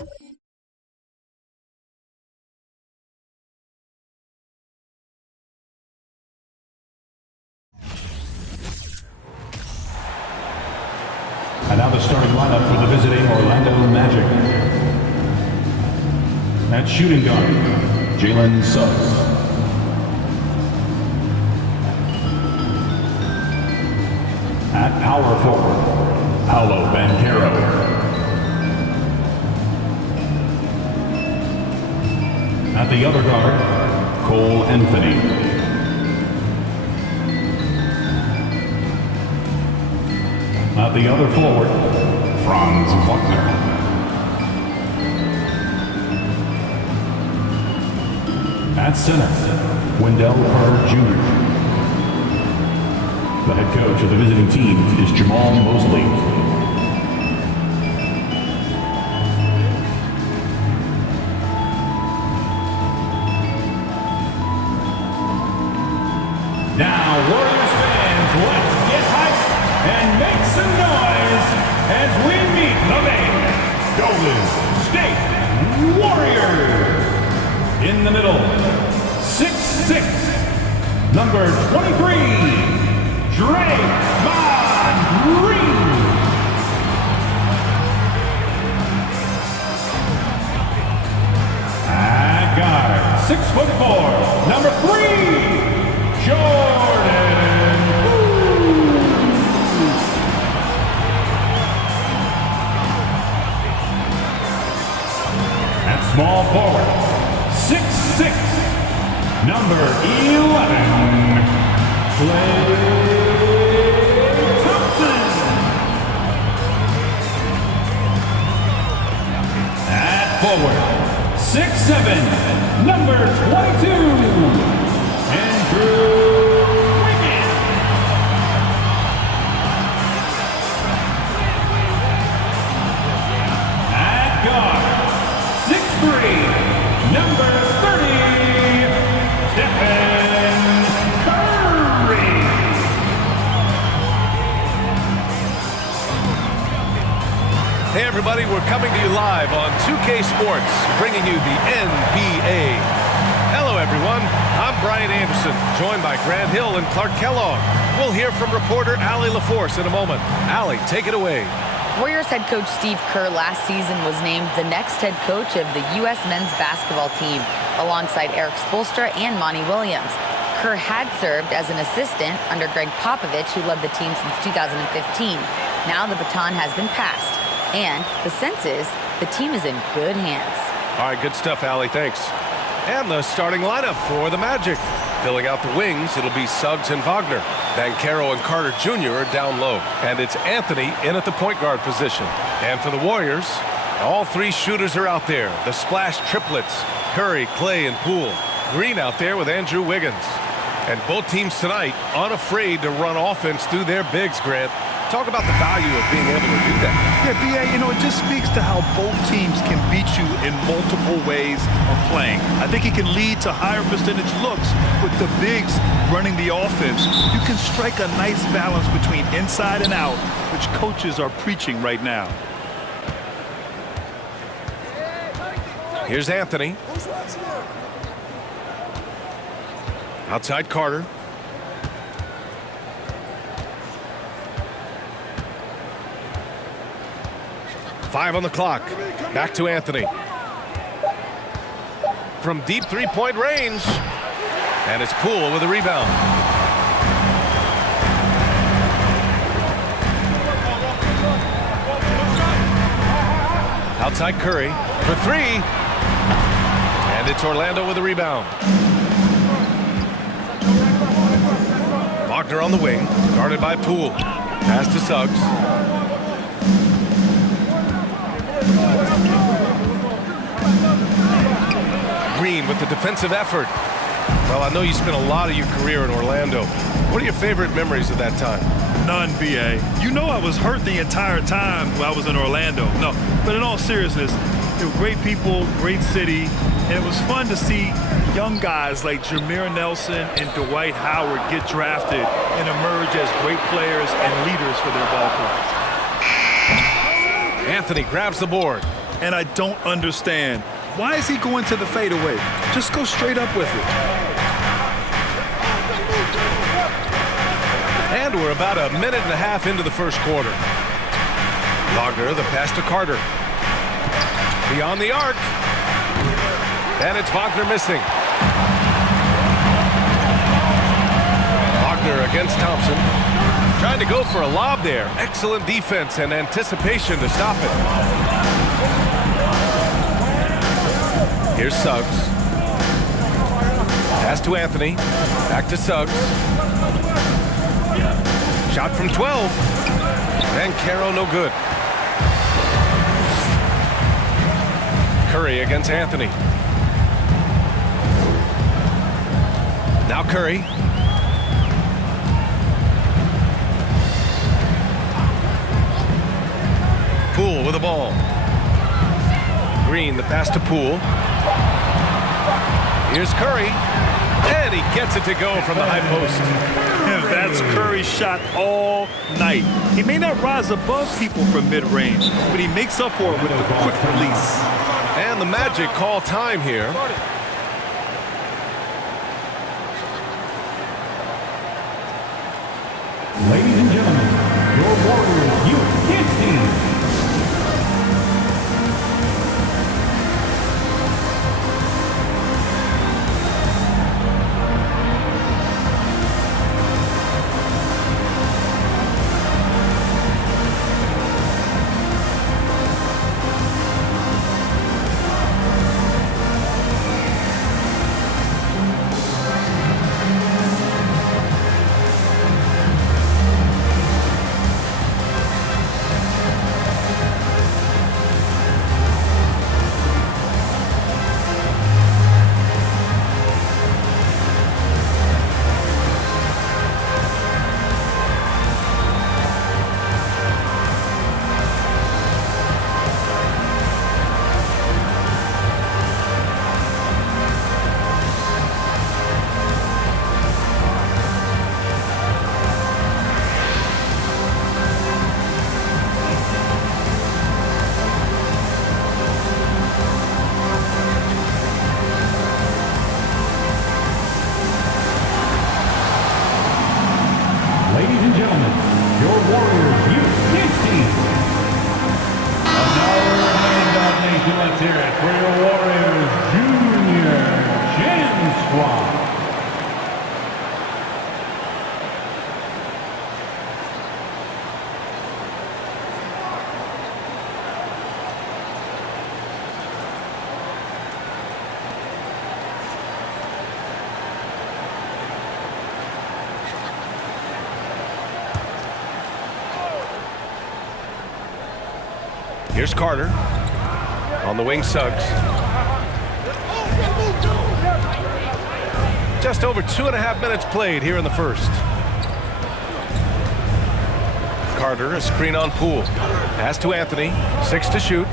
And now the starting lineup for the visiting Orlando Magic. At shooting guard, Jalen Suggs. At power forward, Paolo Banchero. At the other guard, Cole Anthony. At the other forward, Franz Wagner. At center, Wendell Carter Jr. The head coach of the visiting team is Jamal Mosley. Now, Warriors fans, let's get hyped and make some noise as we meet the main Golden State Warriors. In the middle, 6'6", number 23, Draymond Green. At guard, 6'4", number 3, Jordan Poole. At small forward, 6'6", number 11, Klay Thompson. At forward, 6'7", number 22, Andrew Wiggins. At guard, 6'3", number 30, Stephen Curry. Hey everybody, we're coming to you live on 2K Sports, bringing you the NBA. Hello everyone, I'm Brian Anderson, joined by Grant Hill and Clark Kellogg. We'll hear from reporter Allie LaForce in a moment. Allie, take it away. Warriors head coach Steve Kerr last season was named the next head coach of the U.S. men's basketball team, alongside Eric Spoelstra and Monty Williams. Kerr had served as an assistant under Greg Popovich, who led the team since 2015. Now the baton has been passed, and the sense is the team is in good hands. All right, good stuff, Allie, thanks. And the starting lineup for the Magic. Filling out the wings, it'll be Suggs and Wagner. Banchero and Carter Jr. are down low. And it's Anthony in at the point guard position. And for the Warriors, all three shooters are out there. The splash triplets, Curry, Klay, and Poole. Green out there with Andrew Wiggins. And both teams tonight unafraid to run offense through their bigs, Grant. Talk about the value of being able to do that. Yeah, B.A., it just speaks to how both teams can beat you in multiple ways of playing. I think it can lead to higher percentage looks with the bigs running the offense. You can strike a nice balance between inside and out, which coaches are preaching right now. Here's Anthony. Outside Carter. Five on the clock. Back to Anthony. From deep three-point range. And it's Poole with a rebound. Outside Curry for three. And it's Orlando with a rebound. Wagner on the wing, guarded by Poole. Pass to Suggs. Green with the defensive effort. Well, I know you spent a lot of your career in Orlando. What are your favorite memories of that time? None, B.A. You know I was hurt the entire time while I was in Orlando. No, but in all seriousness, they were great people, great city, and it was fun to see young guys like Jameer Nelson and Dwight Howard get drafted and emerge as great players and leaders for their ball clubs. Anthony grabs the board. and I don't understand. Why is he going to the fadeaway? Just go straight up with it. And we're about a minute and a half into the first quarter. Wagner, the pass to Carter. Beyond the arc. And it's Wagner missing. Wagner against Thompson. Trying to go for a lob there. Excellent defense and anticipation to stop it. Here's Suggs. Pass to Anthony. Back to Suggs. Shot from 12. And Caro no good. Curry against Anthony. Now Curry. Poole with the ball. Green, the pass to Poole. Here's Curry. And he gets it to go from the high post. And that's Curry's shot all night. He may not rise above people from mid-range, but he makes up for it with the quick release. And the Magic call time here. Ladies and gentlemen, your Warriors Youth Kids team. Ladies and gentlemen, your Warriors Youth Kids team. And nation, let's hear it for your Warriors Junior Gen Squad. Here's Carter. On the wing, Suggs. Just over 2.5 minutes played here in the first. Carter, a screen on Poole. Pass to Anthony. 6 to shoot.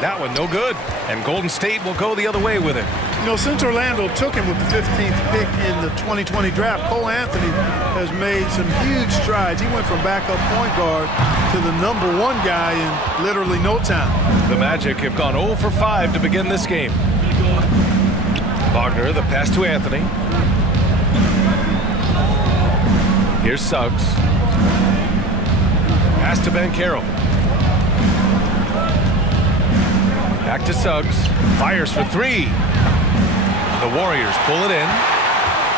That one no good. And Golden State will go the other way with it. You know, since Orlando took him with the 15th pick in the 2020 draft, Cole Anthony has made some huge strides. He went from backup point guard to the #1 guy in literally no time. The Magic have gone 0 for 5 to begin this game. Wagner, the pass to Anthony. Here's Suggs. Pass to Banchero. Back to Suggs. Fires for 3. The Warriors pull it in.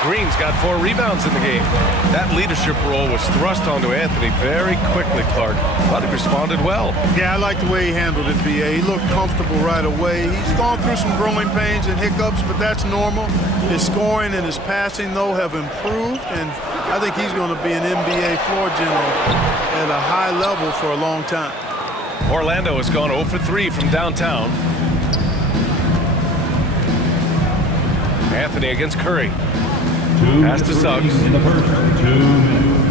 Green's got 4 rebounds in the game. That leadership role was thrust onto Anthony very quickly, Clark. But he responded well. Yeah, I like the way he handled it, B.A. He looked comfortable right away. He's gone through some growing pains and hiccups, but that's normal. His scoring and his passing, though, have improved, and I think he's going to be an NBA floor general at a high level for a long time. Orlando has gone 0 for 3 from downtown. Anthony against Curry. Pass to Suggs. In the first 2 minutes.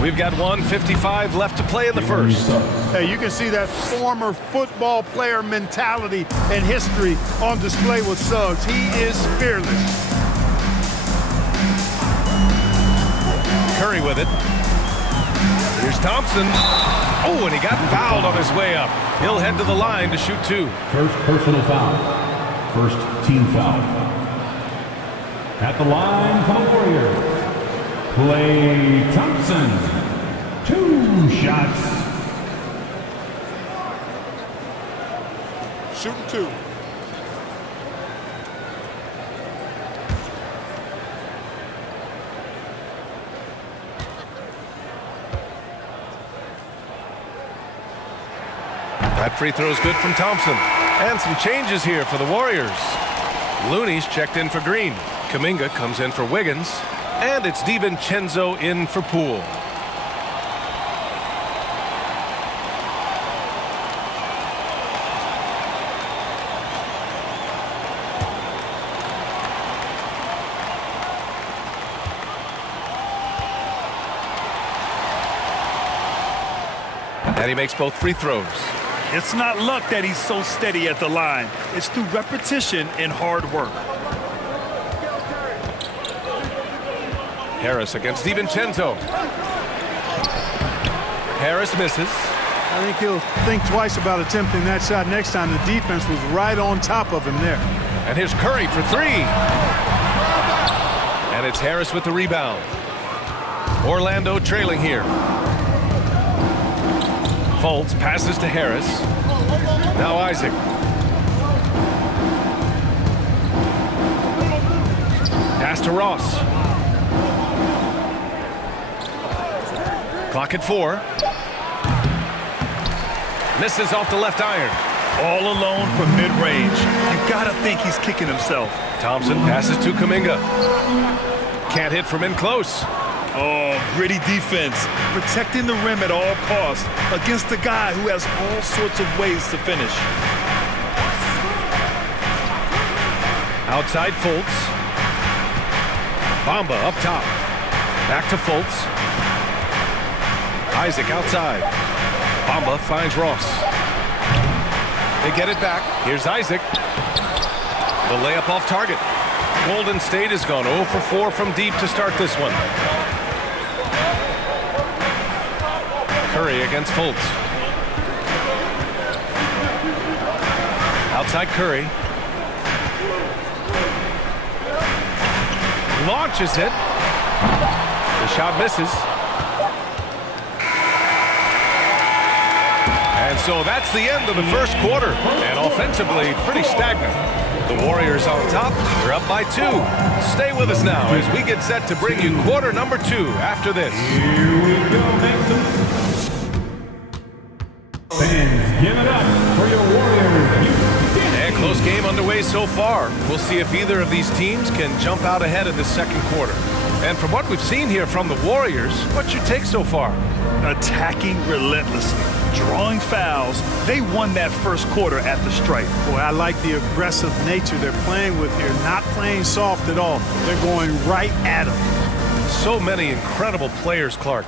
We've got 1:55 left to play in the first. Hey, you can see that former football player mentality and history on display with Suggs. He is fearless. Curry with it. Here's Thompson. Oh, and he got fouled on his way up. He'll head to the line to shoot 2. First personal foul. First team foul. At the line for the Warriors, Klay Thompson. 2 shots. Shooting 2. That free throw is good from Thompson. And some changes here for the Warriors. Looney's checked in for Green. Kuminga comes in for Wiggins. And it's DiVincenzo in for Poole. And he makes both free throws. It's not luck that he's so steady at the line. It's through repetition and hard work. Harris against DiVincenzo. Harris misses. I think he'll think twice about attempting that shot next time. The defense was right on top of him there. And here's Curry for 3. And it's Harris with the rebound. Orlando trailing here. Fultz passes to Harris. Now Isaac. Pass to Ross. Clock at 4. Misses off the left iron. All alone from mid-range. You gotta think he's kicking himself. Thompson passes to Kuminga. Can't hit from in close. Oh, gritty defense. Protecting the rim at all costs against a guy who has all sorts of ways to finish. Outside Fultz. Bamba up top. Back to Fultz. Isaac outside. Bamba finds Ross. They get it back. Here's Isaac. The layup off target. Golden State has gone 0 for 4 from deep to start this one. Curry against Fultz. Outside Curry. Launches it. The shot misses. And so that's the end of the first quarter. And offensively, pretty stagnant. The Warriors on top. They're up by 2. Stay with us now as we get set to bring you quarter number 2 after this. Here we go, Mason. Fans, give it up for your Warriors. And close game underway so far. We'll see if either of these teams can jump out ahead in the second quarter. And from what we've seen here from the Warriors, what's your take so far? Attacking relentlessly, drawing fouls. They won that first quarter at the stripe. Boy, I like the aggressive nature they're playing with here. Not playing soft at all. They're going right at them. So many incredible players, Clark.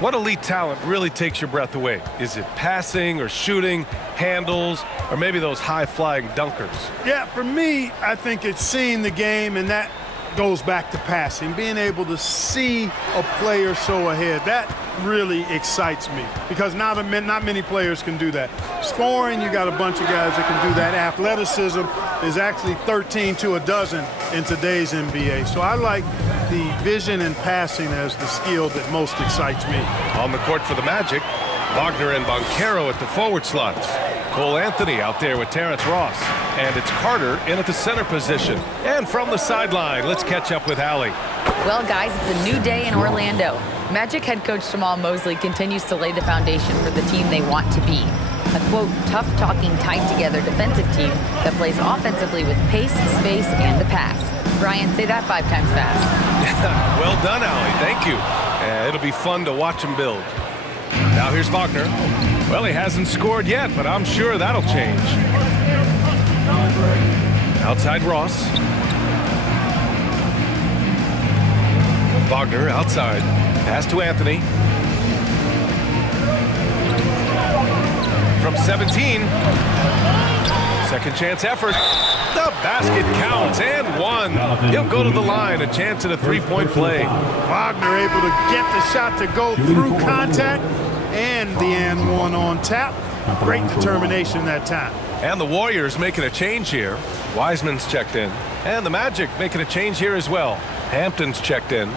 What elite talent really takes your breath away? Is it passing or shooting, handles, or maybe those high-flying dunkers? Yeah, for me, I think it's seeing the game, and that goes back to passing. Being able to see a player so ahead, that really excites me because not many players can do that. Scoring, you got a bunch of guys that can do that. Athleticism is actually 13 to a dozen in today's NBA. So I like the vision and passing as the skill that most excites me. On the court for the Magic, Wagner and Banchero at the forward slots. Cole Anthony out there with Terrence Ross. And it's Carter in at the center position. And from the sideline, let's catch up with Allie. Well, guys, it's a new day in Orlando. Magic head coach Jamal Mosley continues to lay the foundation for the team they want to be. A, quote, tough-talking, tied-together defensive team that plays offensively with pace, space, and the pass. Brian, say that 5 times fast. Well done, Allie. Thank you. It'll be fun to watch him build. Now here's Wagner. Well, he hasn't scored yet, but I'm sure that'll change. Outside Ross. Wagner outside. Pass to Anthony. From 17. Second chance effort. The basket counts and one. He'll go to the line, a chance at a three-point play. Wagner able to get the shot to go through contact and the and one on tap. Great determination that time. And the Warriors making a change here. Wiseman's checked in. And the Magic making a change here as well. Hampton's checked in.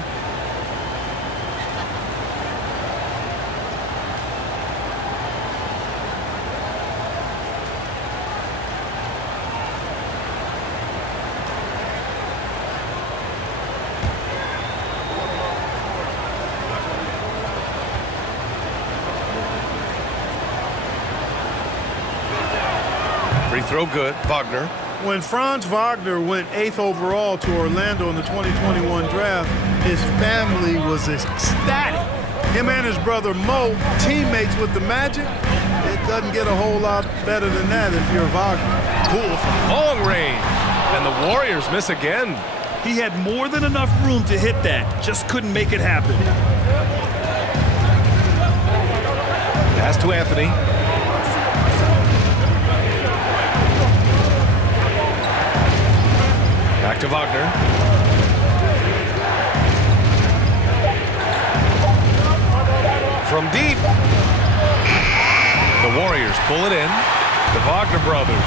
Free throw good. Wagner. When Franz Wagner went 8th overall to Orlando in the 2021 draft, his family was ecstatic. Him and his brother Mo, teammates with the Magic. It doesn't get a whole lot better than that if you're Wagner. Poole from long range. And the Warriors miss again. He had more than enough room to hit that, just couldn't make it happen. Pass to Anthony. Back to Wagner. From deep. The Warriors pull it in. The Wagner brothers.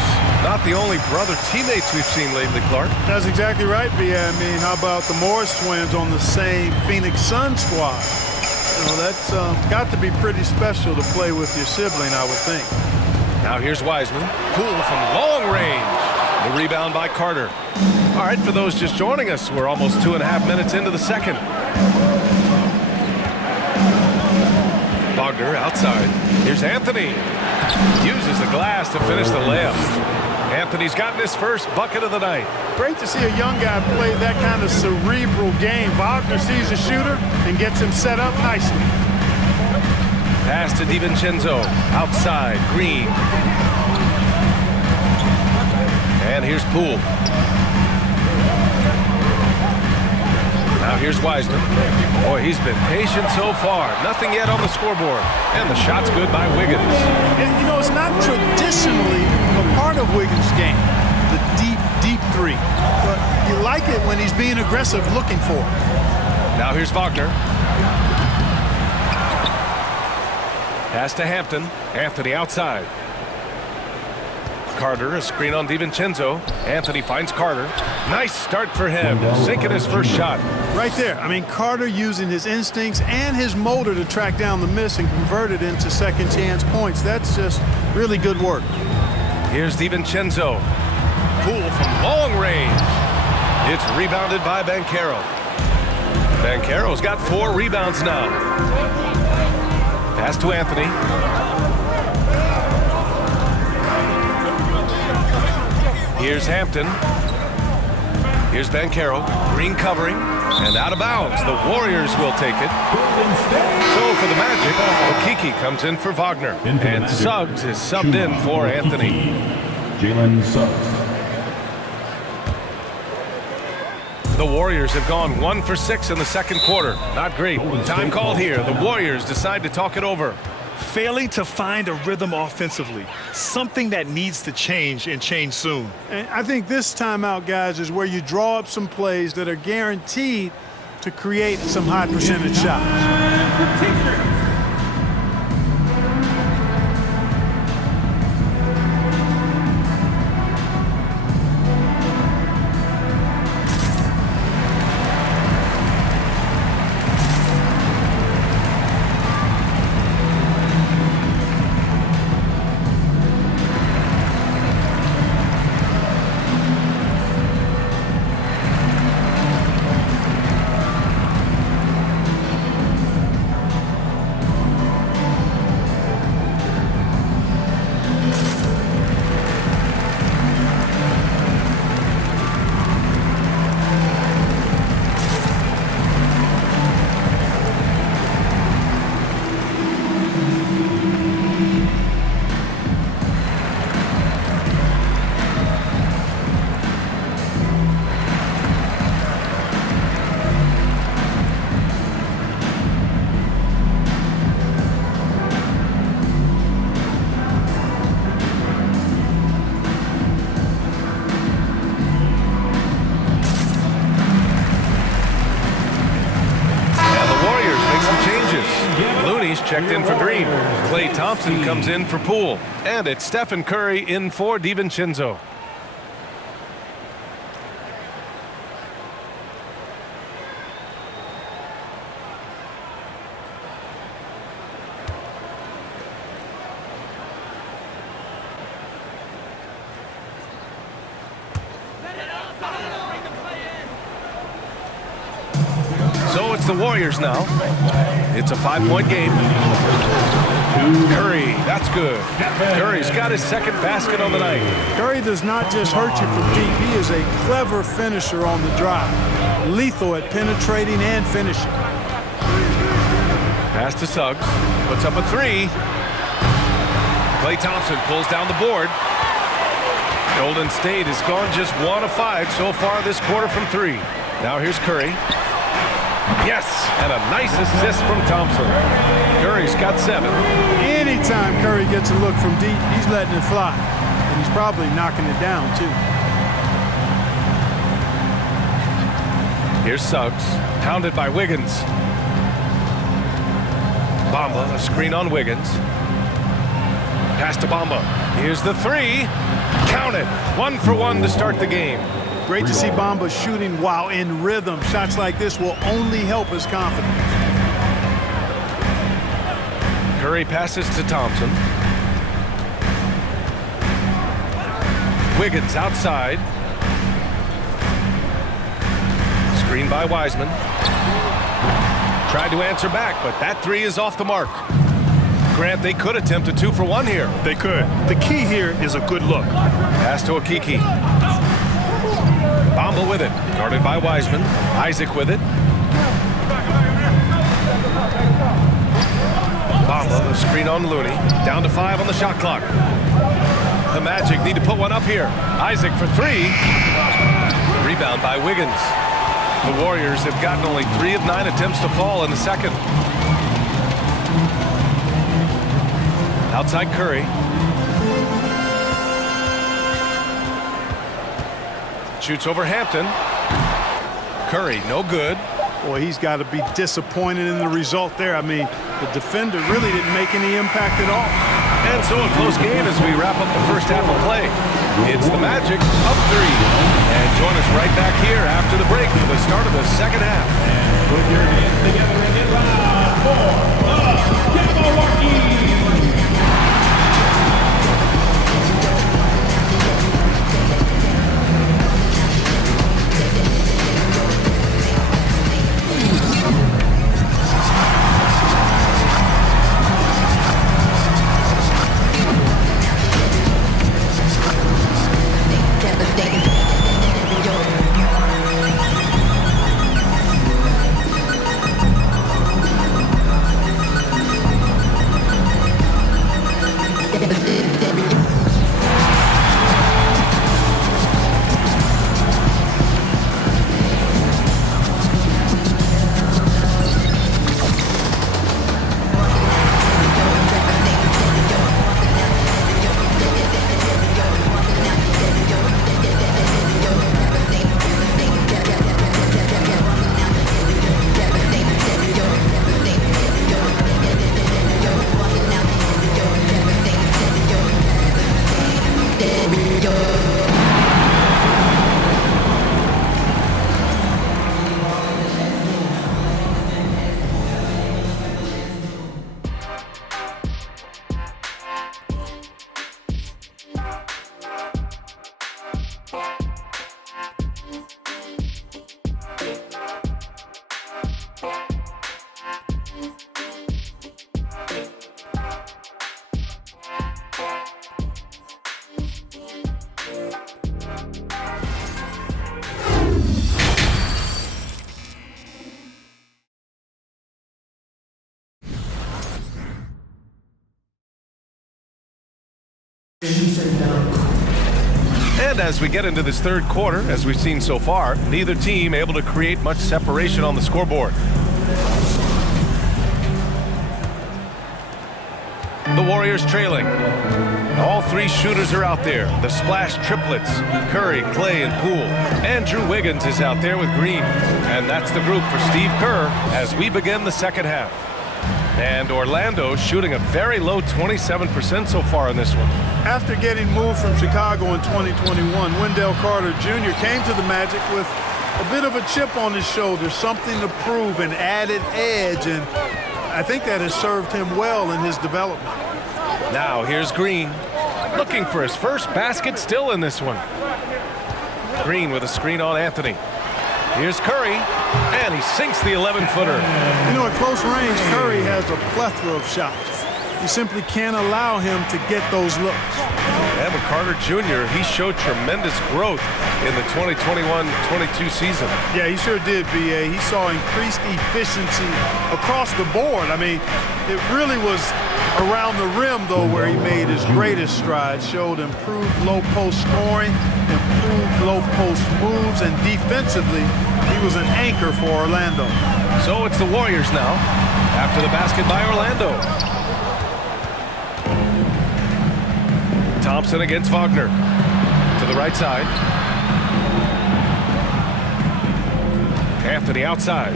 Not the only brother teammates we've seen lately, Clark. That's exactly right, B.A. I mean, how about the Morris twins on the same Phoenix Suns squad? You know, that's got to be pretty special to play with your sibling, I would think. Now here's Wiseman. Poole from long range. The rebound by Carter. All right, for those just joining us, we're almost 2.5 minutes into the second. Wagner outside. Here's Anthony. Uses the glass to finish the layup. Anthony's gotten his first bucket of the night. Great to see a young guy play that kind of cerebral game. Wagner sees a shooter and gets him set up nicely. Pass to DiVincenzo. Outside, Green. And here's Poole. Now here's Wiseman. Boy, he's been patient so far. Nothing yet on the scoreboard. And the shot's good by Wiggins. And, you know, it's not traditionally a part of Wiggins' game, the deep three. But you like it when he's being aggressive looking for it. Now here's Wagner. Pass to Hampton. Anthony outside. Carter, a screen on DiVincenzo. Anthony finds Carter. Nice start for him, sinking his first shot. Right there. I mean, Carter using his instincts and his motor to track down the miss and convert it into second chance points. That's just really good work. Here's DiVincenzo. Poole from long range. It's rebounded by Banchero. Banchero's got 4 rebounds now. Pass to Anthony. Here's Hampton. Here's Banchero. Green covering. And out of bounds. The Warriors will take it. So for the Magic, Okeke comes in for Wagner. And Suggs is subbed in for Anthony. Jalen Suggs. The Warriors have gone 1 for 6 in the second quarter. Not great. Time called here. The Warriors decide to talk it over. Failing to find a rhythm offensively, something that needs to change and change soon. And I think this timeout, guys, is where you draw up some plays that are guaranteed to create some high percentage shots. Looney's checked in for Green. Klay Thompson comes in for Poole. And it's Stephen Curry in for DiVincenzo. So it's the Warriors now. It's a 5-point game. Curry, that's good. Curry's got his second basket on the night. Curry does not just hurt you from deep. He is a clever finisher on the drive. Lethal at penetrating and finishing. Pass to Suggs. Puts up a three. Klay Thompson pulls down the board. Golden State has gone just 1 of 5 so far this quarter from 3. Now here's Curry. Yes, and a nice assist from Thompson. Curry's got 7. Anytime Curry gets a look from deep, he's letting it fly. And he's probably knocking it down, too. Here's Suggs, pounded by Wiggins. Bamba, a screen on Wiggins. Pass to Bamba. Here's the 3. Count it. 1 for 1 to start the game. Great to see Bamba shooting while in rhythm. Shots like this will only help his confidence. Curry passes to Thompson. Wiggins outside. Screen by Wiseman. Tried to answer back, but that 3 is off the mark. Grant, they could attempt a 2 for 1 here. They could. The key here is a good look. Pass to Okeke. Bamba with it, guarded by Wiseman. Isaac with it. Bamba, the screen on Looney. Down to 5 on the shot clock. The Magic need to put one up here. Isaac for 3. Rebound by Wiggins. The Warriors have gotten only 3 of 9 attempts to fall in the second. Outside Curry. Shoots over Hampton. Curry, no good. Boy, he's got to be disappointed in the result there. I mean, the defender really didn't make any impact at all. And so a close game as we wrap up the first half of play. It's the Magic up 3. And join us right back here after the break for the start of the second half. And put your hands together and get loud for the Milwaukee. And as we get into this third quarter, as we've seen so far, neither team able to create much separation on the scoreboard. The Warriors trailing. All 3 shooters are out there. The splash triplets, Curry, Klay, and Poole. Andrew Wiggins is out there with Green. And that's the group for Steve Kerr as we begin the second half. And Orlando shooting a very low 27% so far in this one. After getting moved from Chicago in 2021, Wendell Carter Jr. came to the Magic with a bit of a chip on his shoulder, something to prove, an added edge, and I think that has served him well in his development. Now here's Green, looking for his first basket still in this one. Green with a screen on Anthony. Here's Curry, and he sinks the 11-footer. You know, at close range, Curry has a plethora of shots. You simply can't allow him to get those looks. And with Carter Jr., he showed tremendous growth in the 2021-22 season. Yeah, he sure did, B.A. He saw increased efficiency across the board. I mean, it really was around the rim, though, where he made his greatest strides, showed improved low-post scoring, improved low-post moves, and defensively, he was an anchor for Orlando. So it's the Warriors now, after the basket by Orlando. Thompson against Wagner. To the right side. Anthony outside.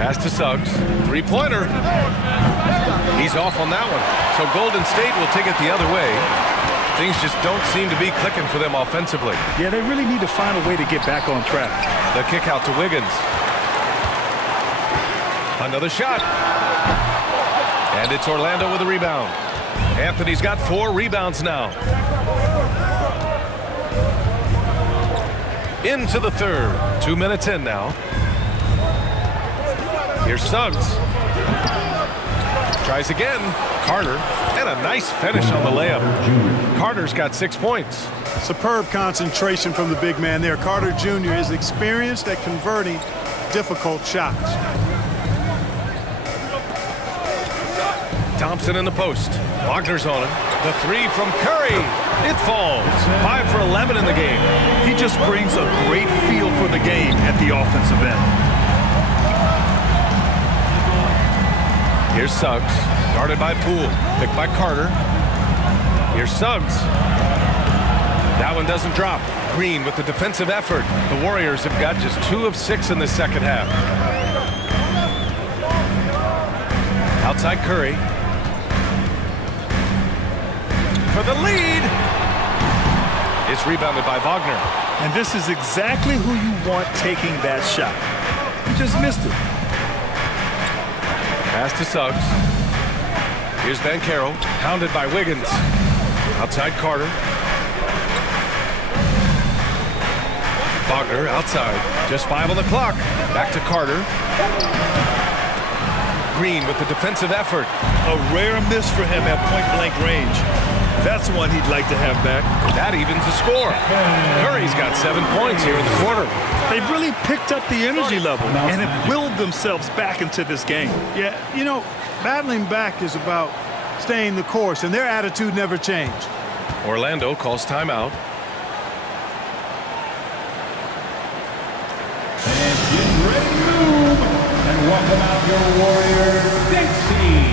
Pass to Suggs. Three-pointer. He's off on that one. So Golden State will take it the other way. Things just don't seem to be clicking for them offensively. Yeah, they really need to find a way to get back on track. The kick out to Wiggins. Another shot. And it's Orlando with a rebound. Anthony's got 4 rebounds now. Into the third. 2 minutes in now. Here's Suggs. Tries again. Carter. And a nice finish on the layup. Carter's got 6 points. Superb concentration from the big man there. Carter Jr. is experienced at converting difficult shots. Thompson in the post. Wagner's on him. The three from Curry. It falls. 5 for 11 in the game. He just brings a great feel for the game at the offensive end. Here's Suggs. Guarded by Poole. Picked by Carter. Here's Suggs. That one doesn't drop. Green with the defensive effort. The Warriors have got just 2 of 6 in the second half. Outside Curry. For the lead. It's rebounded by Wagner. And this is exactly who you want taking that shot. He just missed it. Pass to Suggs. Here's Banchero, pounded by Wiggins. Outside Carter. Wagner outside. Just 5 on the clock. Back to Carter. Green with the defensive effort. A rare miss for him at point-blank range. That's one he'd like to have back. That evens the score. Curry's got 7 points here in the quarter. They've really picked up the energy level and have willed themselves back into this game. Yeah, you know, battling back is about staying the course, and their attitude never changed. Orlando calls timeout. And get ready to move. And welcome out your Warriors, Dixie.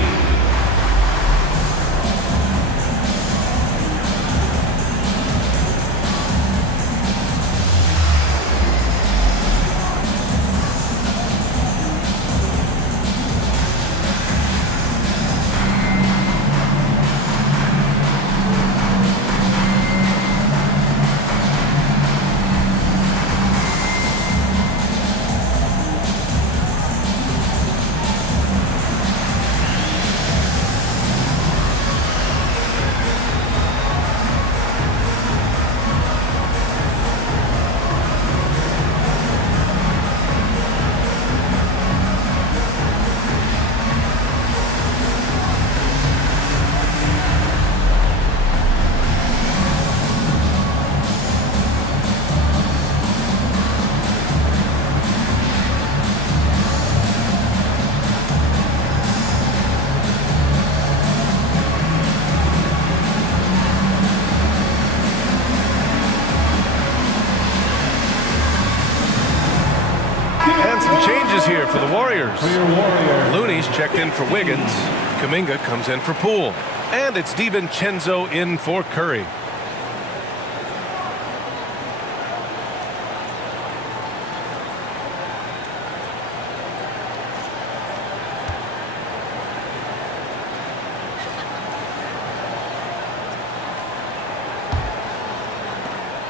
Changes here for the Warriors. For your Warriors. Looney's checked in for Wiggins. Kuminga comes in for Poole. And it's DiVincenzo in for Curry.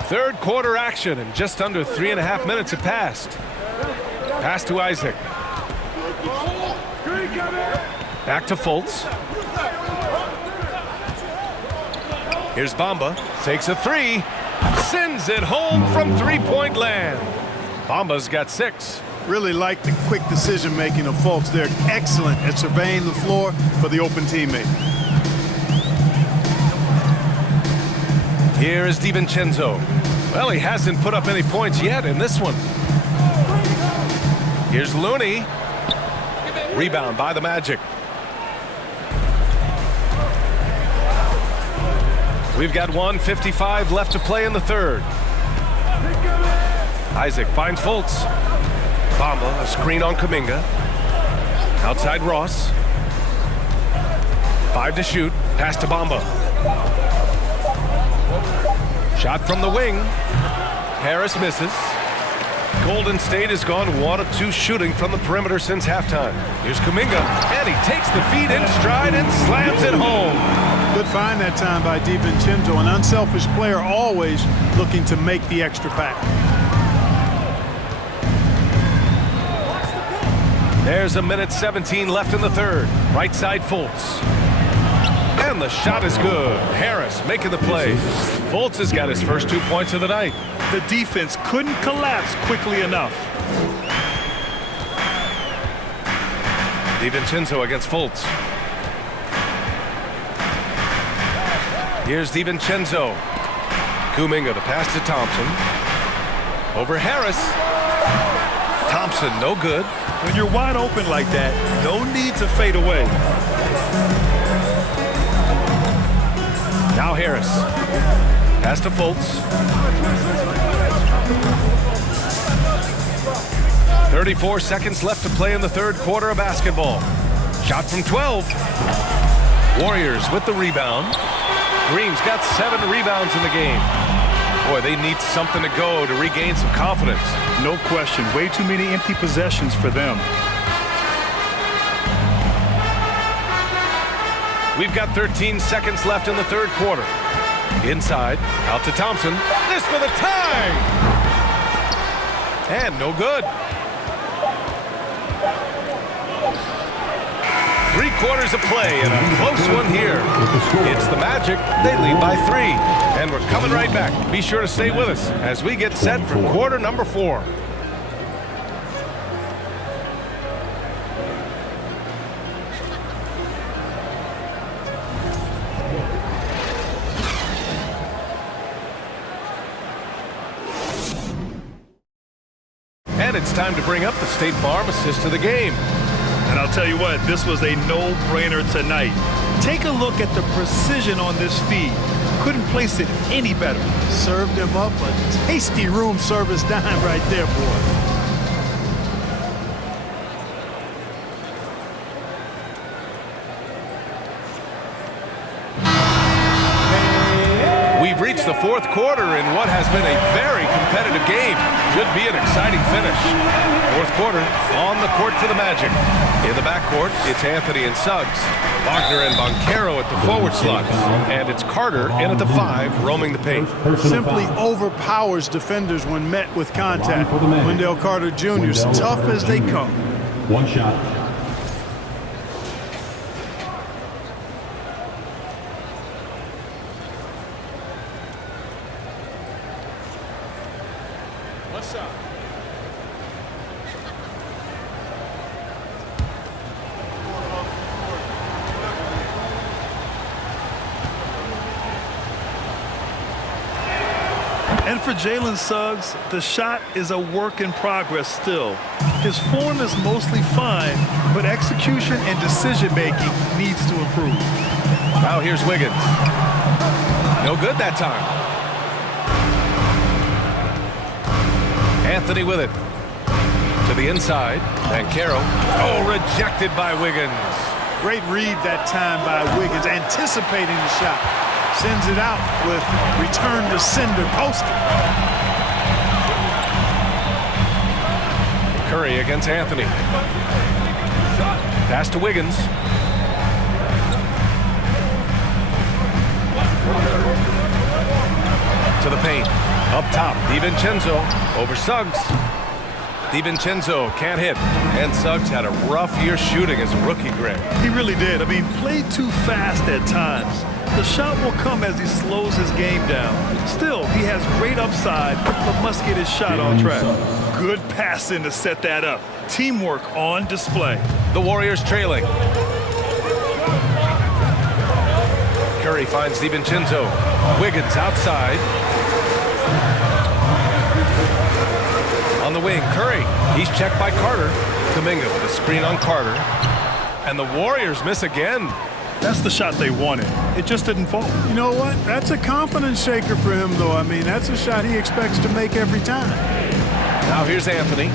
Third quarter action, and just under 3.5 minutes have passed. Pass to Isaac. Back to Fultz. Here's Bamba. Takes a three. Sends it home from three-point land. Bamba's got 6. Really like the quick decision-making of Fultz. They're excellent at surveying the floor for the open teammate. Here is DiVincenzo. Well, he hasn't put up any points yet in this one. Here's Looney. Rebound by the Magic. We've got 1:55 left to play in the third. Isaac finds Fultz. Bamba, a screen on Kuminga. Outside Ross. 5 to shoot. Pass to Bamba. Shot from the wing. Harris misses. Golden State has gone 1 of 2 shooting from the perimeter since halftime. Here's Kuminga, and he takes the feed in stride and slams it home. Good find that time by DiVincenzo, an unselfish player, always looking to make the extra pass. There's 1:17 left in the third. Right side Fultz. And the shot is good. Harris making the play. Fultz has got his first 2 points of the night. The defense couldn't collapse quickly enough. DiVincenzo against Fultz. Here's DiVincenzo. Kuminga, the pass to Thompson. Over Harris. Thompson, no good. When you're wide open like that, no need to fade away. Now Harris. Pass to Fultz. 34 seconds left to play in the third quarter of basketball. Shot from 12. Warriors with the rebound. Green's got 7 rebounds in the game. Boy, they need something to go to regain some confidence. No question. Way too many empty possessions for them. We've got 13 seconds left in the third quarter. Inside, out to Thompson. This for the tie! And no good. 3 quarters of play and a close one here. It's the Magic. They lead by 3. And we're coming right back. Be sure to stay with us as we get set for quarter number 4. And it's time to bring up the State Farm assist of the game. And I'll tell you what, this was a no-brainer tonight. Take a look at the precision on this feed. Couldn't place it any better. Served him up a tasty room service dime right there, boy. We've reached the fourth quarter in what has been a very competitive game. Should be an exciting finish. Fourth quarter on the court for the Magic. In the backcourt, it's Anthony and Suggs. Wagner and Banchero at the forward slots. And it's Carter in at the 5, roaming the paint. Simply overpowers defenders when met with contact. Wendell Carter Jr. is tough as they come. 1 shot. What's up? And for Jalen Suggs, the shot is a work in progress still. His form is mostly fine, but execution and decision-making needs to improve. Now here's Wiggins. No good that time. Anthony with it. To the inside. Banchero. Oh, rejected by Wiggins. Great read that time by Wiggins, anticipating the shot. Sends it out with return to sender poster. Curry against Anthony. Pass to Wiggins. To the paint. Up top, DiVincenzo over Suggs. DiVincenzo can't hit, and Suggs had a rough year shooting as a rookie, Greg. He really did. I mean, played too fast at times. The shot will come as he slows his game down. Still, he has great upside, but must get his shot on track. Good passing to set that up. Teamwork on display. The Warriors trailing. Curry finds DiVincenzo. Wiggins outside. On the wing, Curry. He's checked by Carter. Kuminga with a screen on Carter. And the Warriors miss again. That's the shot they wanted. It just didn't fall. You know what? That's a confidence shaker for him, though. I mean, that's a shot he expects to make every time. Now here's Anthony.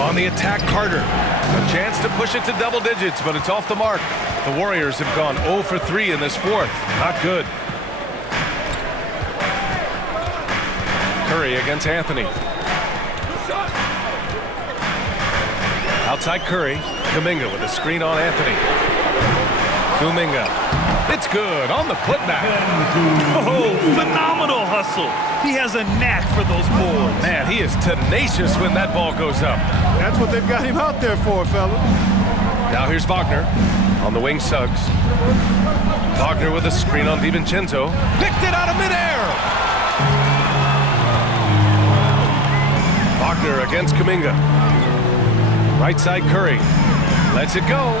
On the attack, Carter. A chance to push it to double digits, but it's off the mark. The Warriors have gone 0 for 3 in this fourth. Not good. Curry against Anthony. Outside Curry. Kuminga with a screen on Anthony. Kuminga. It's good on the putback. Oh, phenomenal hustle. He has a knack for those boards. Man, he is tenacious when that ball goes up. That's what they've got him out there for, fella. Now here's Wagner. On the wing, Suggs. Wagner with a screen on DiVincenzo. Picked it out of midair. Wagner against Kuminga. Right side Curry. Lets it go.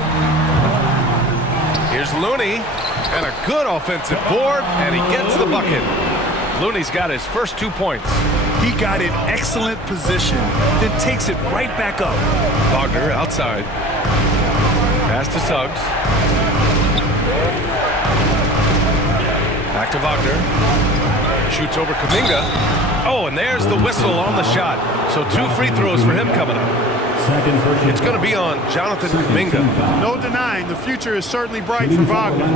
Here's Looney. And a good offensive board, and he gets the bucket. Looney's got his first 2 points. He got in excellent position, then takes it right back up. Wagner outside. Pass to Suggs. Back to Wagner. Shoots over Kuminga. Oh, and there's the whistle on the shot. So 2 free throws for him coming up. It's going to be on Jonathan Kuminga. No denying, the future is certainly bright for Wagner.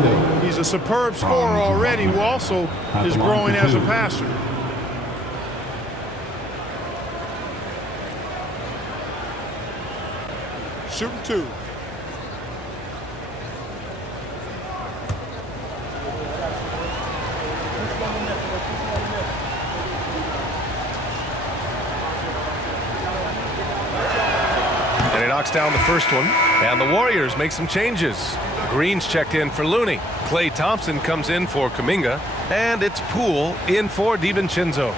He's a superb scorer already, who also is growing as a passer. Shooting 2. And he knocks down the first one. And the Warriors make some changes. Green's checked in for Looney. Klay Thompson comes in for Kuminga. And it's Poole in for DiVincenzo.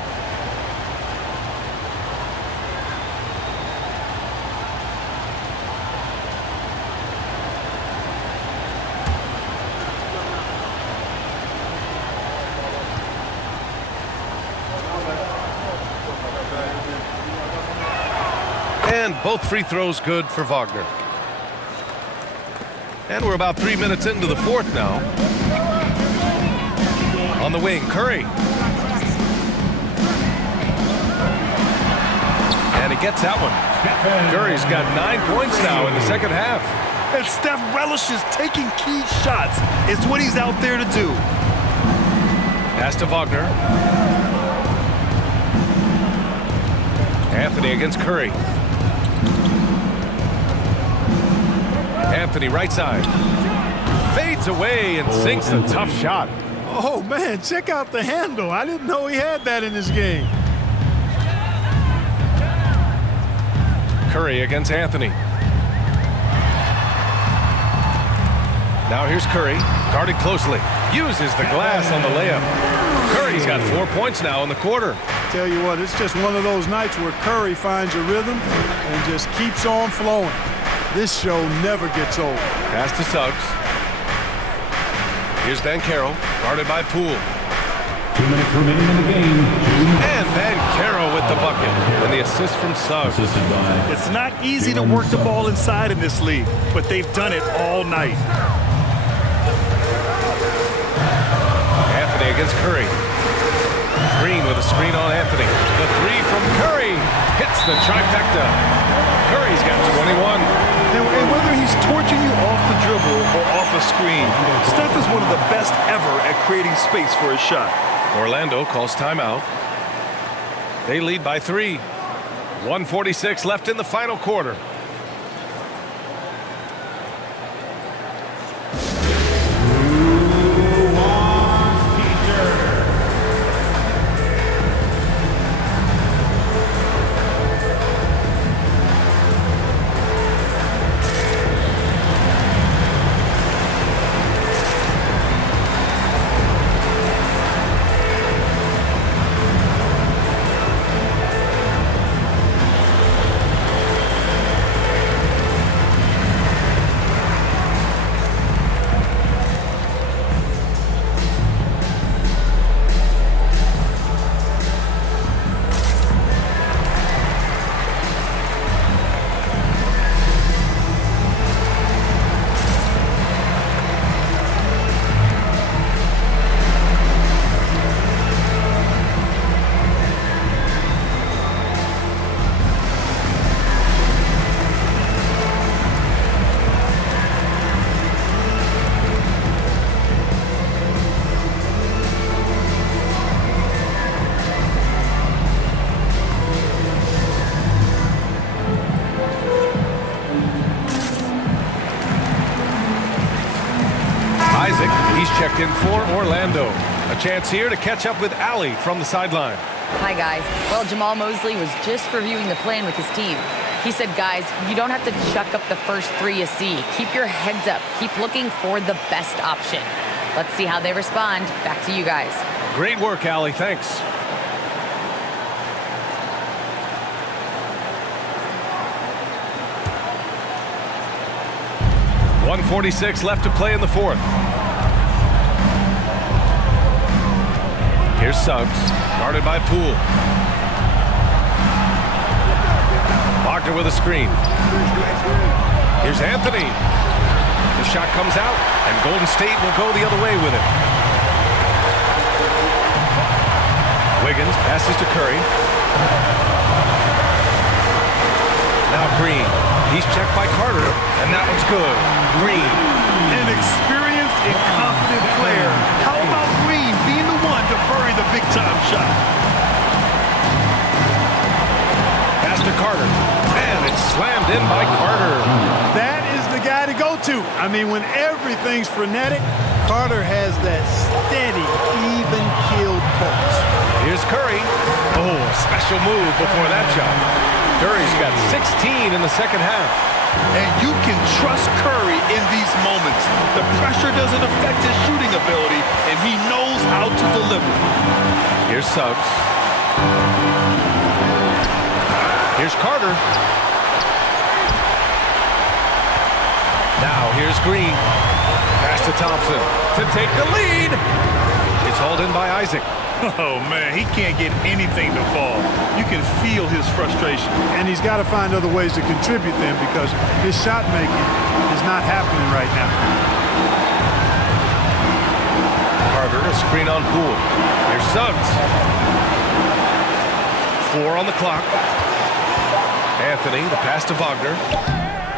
And both free throws good for Wagner. And we're about 3 minutes into the fourth now. On the wing, Curry. And he gets that one. Curry's got 9 points now in the second half. And Steph relishes taking key shots. It's what he's out there to do. Pass to Wagner. Anthony against Curry. Anthony right side. Fades away and sinks a tough shot. Oh, man, check out the handle. I didn't know he had that in his game. Curry against Anthony. Now here's Curry, guarded closely. Uses the glass on the layup. Curry's got 4 points now in the quarter. Tell you what, it's just one of those nights where Curry finds a rhythm and just keeps on flowing. This show never gets old. Pass to Suggs. Here's Banchero, guarded by Poole. 2 minutes remaining in the game. And Banchero with the bucket. And the assist from Suggs. Assisted by It's not easy to work the ball inside in this league, but they've done it all night. Anthony against Curry. Green with a screen on Anthony. The three from Curry hits the trifecta. Curry's got 21. And whether he's torching you off the dribble or off a screen, Steph is one of the best ever at creating space for his shot. Orlando calls timeout. They lead by 3. 1:46 left in the final quarter. Isaac. He's checked in for Orlando. A chance here to catch up with Allie from the sideline. Hi, guys. Well, Jamal Mosley was just reviewing the plan with his team. He said, guys, you don't have to chuck up the first three you see. Keep your heads up. Keep looking for the best option. Let's see how they respond. Back to you guys. Great work, Allie. Thanks. .146 left to play in the fourth. Here's Suggs, guarded by Poole. Wagner with a screen. Here's Anthony. The shot comes out, and Golden State will go the other way with it. Wiggins passes to Curry. Now Green. He's checked by Carter, and that one's good. Green. An experienced and confident player. How about Green being the one to bury the big-time shot? Pass to Carter, and it's slammed in by Carter. That is the guy to go to. I mean, when everything's frenetic, Carter has that steady, even-keeled pulse. Here's Curry. Oh, a special move before that shot. Curry's got 16 in the second half. And you can trust Curry in these moments. The pressure doesn't affect his shooting ability, and he knows how to deliver. Here's Suggs. Here's Carter. Now here's Green. Pass to Thompson to take the lead. It's hauled in by Isaac. Oh, man, he can't get anything to fall. You can feel his frustration. And he's got to find other ways to contribute then because his shot making is not happening right now. Carter, a screen on Poole. Here's Suggs. 4 on the clock. Anthony, the pass to Wagner.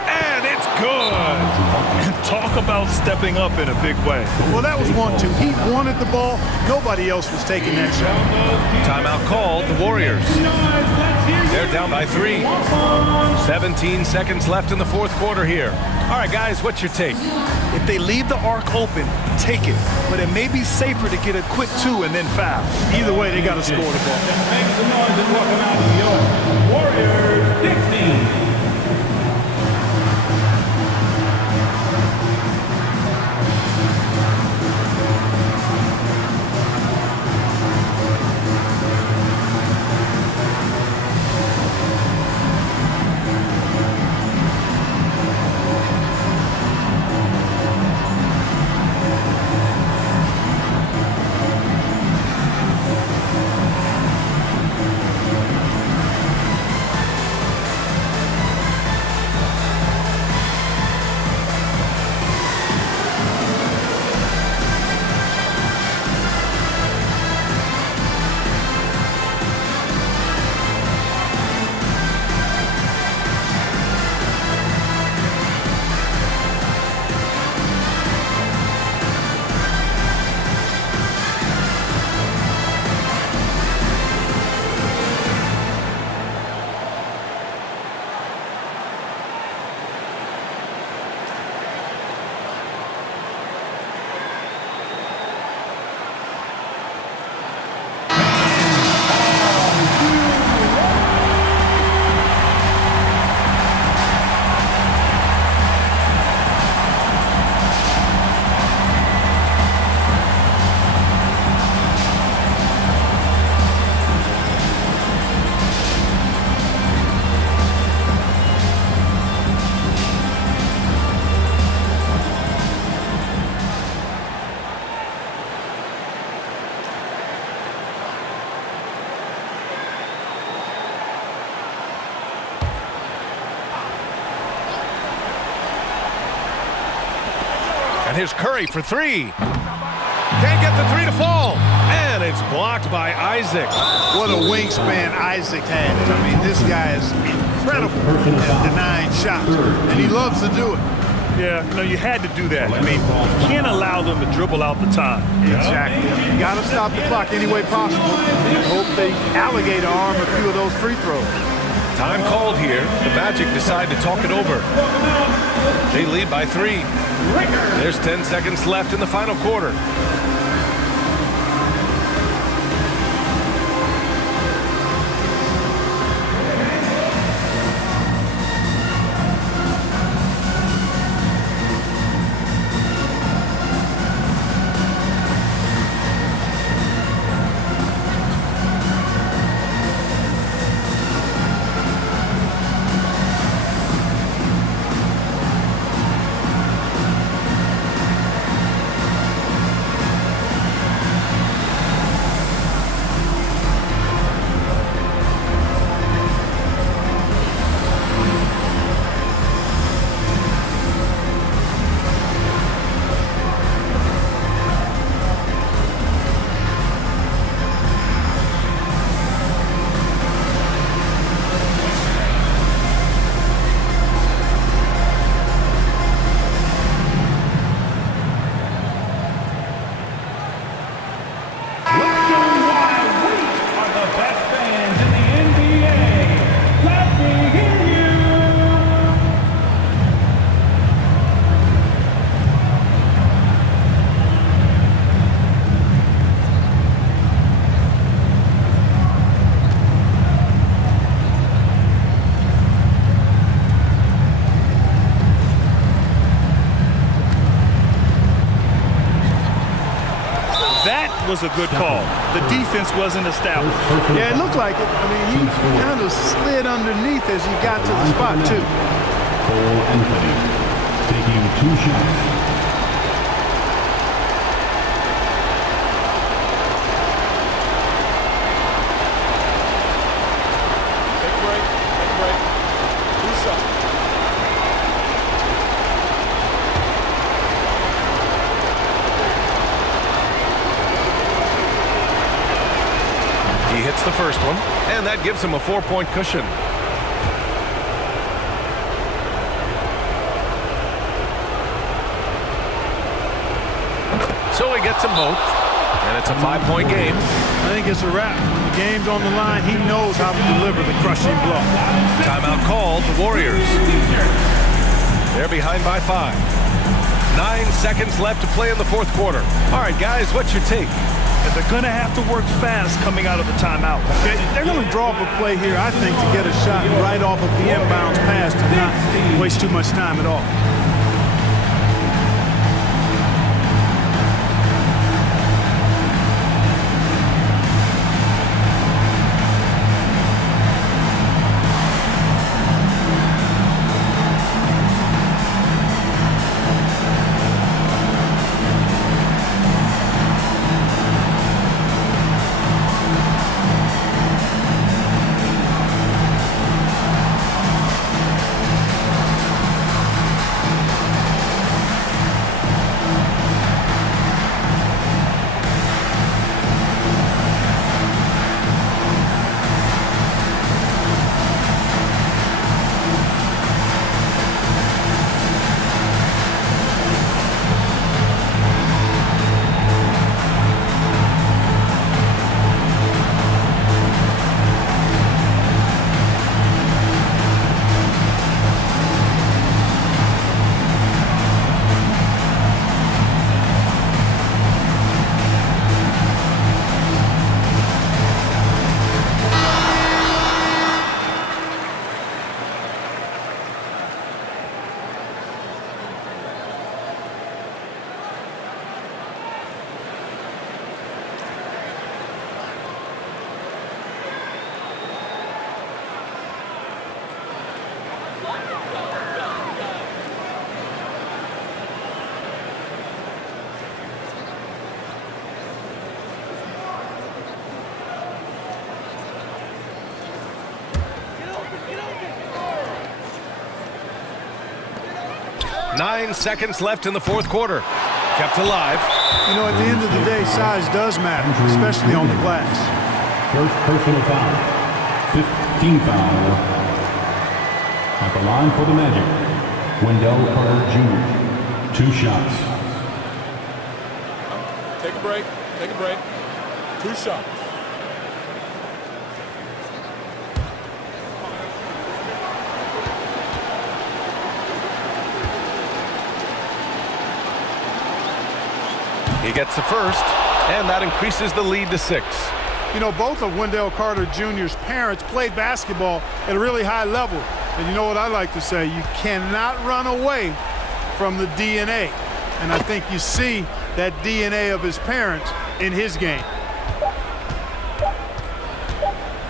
And it's good. And talk about stepping up in a big way. Well, that was 1-2. He wanted the ball. Nobody else was taking that shot. Timeout called, the Warriors. They're down by 3. 17 seconds left in the fourth quarter here. All right, guys, what's your take? If they leave the arc open, take it. But it may be safer to get a quick 2 and then foul. Either way, they got to score the ball. Make some noise and welcome out to your Warriors 16. And here's Curry for 3. Can't get the 3 to fall. And it's blocked by Isaac. What a wingspan Isaac has. I mean, this guy is incredible at denying shots, and he loves to do it. Yeah, no, you had to do that. I mean, you can't allow them to dribble out the time. Exactly. You got to stop the clock any way possible and hope they alligator arm a few of those free throws. Time called here. The Magic decide to talk it over. They lead by 3. There's 10 seconds left in the final quarter. That was a good call. The defense wasn't established. Yeah, it looked like it. I mean, he kind of slid underneath as he got to the spot, too. Cole Anthony taking 2 shots. He hits the first one, and that gives him a 4-point cushion. So he gets them both, and it's a 5-point game. I think it's a wrap. When the game's on the line, he knows how to deliver the crushing blow. Timeout called, the Warriors. They're behind by 5. 9 seconds left to play in the 4th quarter. All right, guys, what's your take? And they're going to have to work fast coming out of the timeout. They're going to draw up a play here, I think, to get a shot right off of the inbounds pass to not waste too much time at all. Nine seconds left in the 4th quarter. Kept alive. You know, at the end of the day, size does matter, especially on the glass. First personal foul. 15 foul. At the line for the Magic, Wendell Carter Jr. 2 shots. Take a break. Take a break. 2 shots. He gets the first, and that increases the lead to 6. You know, both of Wendell Carter Jr.'s parents played basketball at a really high level. And you know what I like to say? You cannot run away from the DNA. And I think you see that DNA of his parents in his game.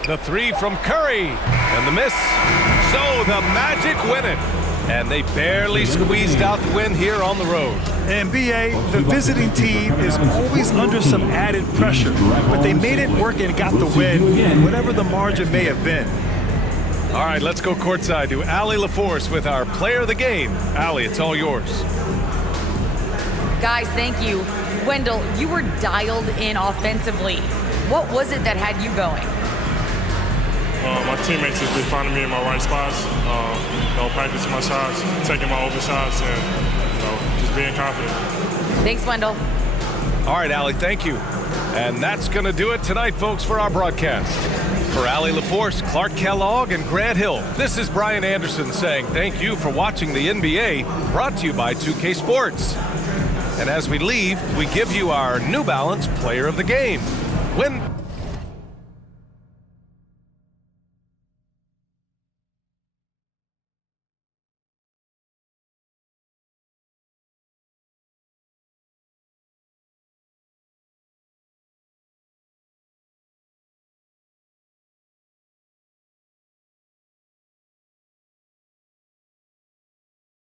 The 3 from Curry, and the miss. So the Magic win it. And they barely squeezed out the win here on the road. And B.A., the visiting team is always under some added pressure, but they made it work and got the win, whatever the margin may have been. All right, let's go courtside to Allie LaForce with our player of the game. Allie, it's all yours. Guys, thank you. Wendell, you were dialed in offensively. What was it that had you going? My teammates just been finding me in my right spots, practicing my shots, taking my open shots, and just being confident. Thanks, Wendell. All right, Allie, thank you. And that's going to do it tonight, folks, for our broadcast. For Allie LaForce, Clark Kellogg, and Grant Hill, this is Brian Anderson saying thank you for watching the NBA, brought to you by 2K Sports. And as we leave, we give you our New Balance Player of the Game.